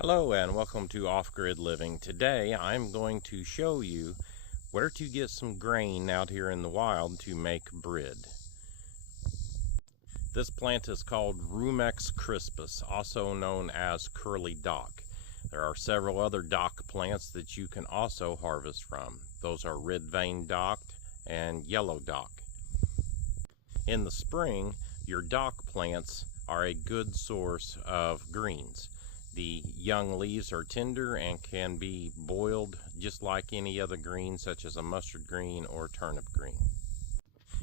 Hello and welcome to Off-Grid Living. Today I'm going to show you where to get some grain out here in the wild to make bread. This plant is called Rumex crispus, also known as curly dock. There are several other dock plants that you can also harvest from. Those are red vein dock and yellow dock. In the spring, your dock plants are a good source of greens. The young leaves are tender and can be boiled just like any other green, such as a mustard green or turnip green.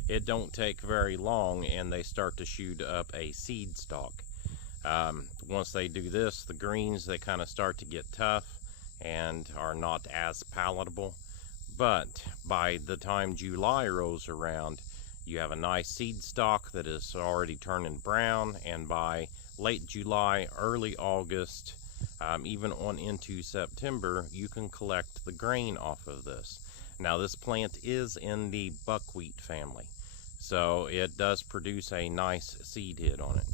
It don't take very long and they start to shoot up a seed stalk. Once they do this, the greens, they kind of start to get tough and are not as palatable. But by the time July rolls around, you have a nice seed stalk that is already turning brown, and by late July, early August, even on into September, you can collect the grain off of this. Now, this plant is in the buckwheat family, so it does produce a nice seed head on it.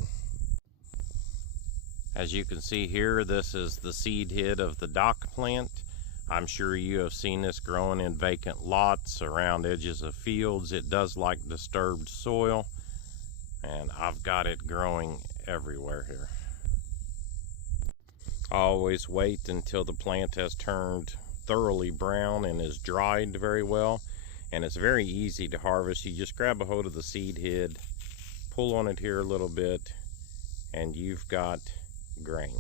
As you can see here, this is the seed head of the dock plant. I'm sure you have seen this growing in vacant lots around edges of fields. It does like disturbed soil, and I've got it growing everywhere here. Always wait until the plant has turned thoroughly brown and is dried very well, and it's very easy to harvest. You just grab a hold of the seed head, pull on it here a little bit, and you've got grain.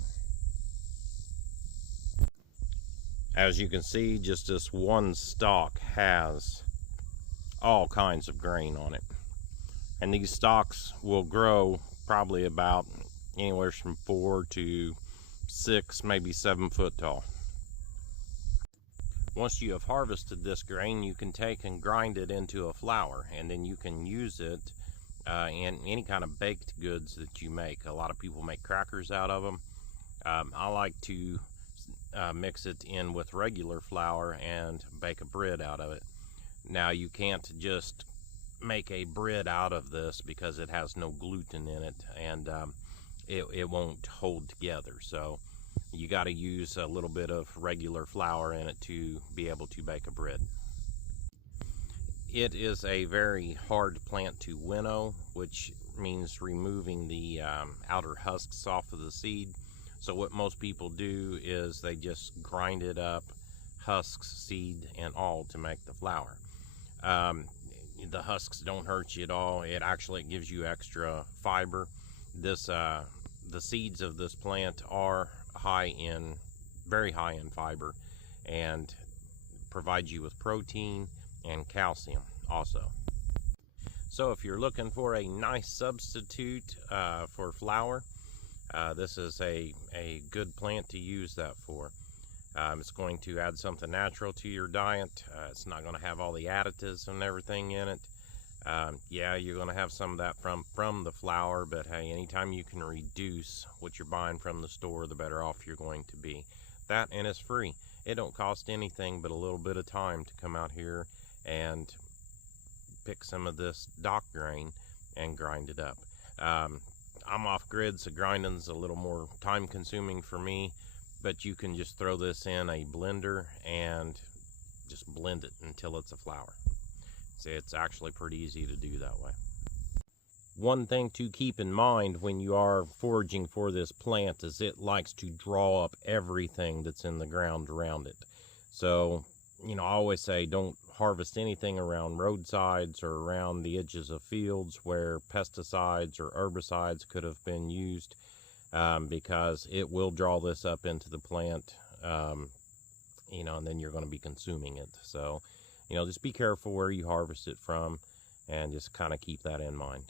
As you can see, just this one stalk has all kinds of grain on it. And these stalks will grow probably about anywhere from 4 to 6, maybe 7 foot tall. Once you have harvested this grain, you can take and grind it into a flour, and then you can use it in any kind of baked goods that you make. A lot of people make crackers out of them. I like to mix it in with regular flour and bake a bread out of it. Now, you can't just make a bread out of this because it has no gluten in it, and it won't hold together. So you got to use a little bit of regular flour in it to be able to bake a bread. It is a very hard plant to winnow, which means removing the outer husks off of the seed. So what most people do is they just grind it up, husks, seed, and all, to make the flour. The husks don't hurt you at all. It actually gives you extra fiber. The seeds of this plant are very high in fiber, and provide you with protein and calcium also. So if you're looking for a nice substitute for flour, this is a good plant to use that for. It's going to add something natural to your diet. It's not going to have all the additives and everything in it. Yeah, you're going to have some of that from the flour, but hey, anytime you can reduce what you're buying from the store, the better off you're going to be. That, and it's free. It don't cost anything but a little bit of time to come out here and pick some of this dock grain and grind it up. I'm off grid, so grinding's a little more time consuming for me, but you can just throw this in a blender and just blend it until it's a flour. So it's actually pretty easy to do that way. One thing to keep in mind when you are foraging for this plant is it likes to draw up everything that's in the ground around it. So, I always say don't harvest anything around roadsides or around the edges of fields where pesticides or herbicides could have been used, because it will draw this up into the plant, and then you're going to be consuming it. So, just be careful where you harvest it from, and just kind of keep that in mind.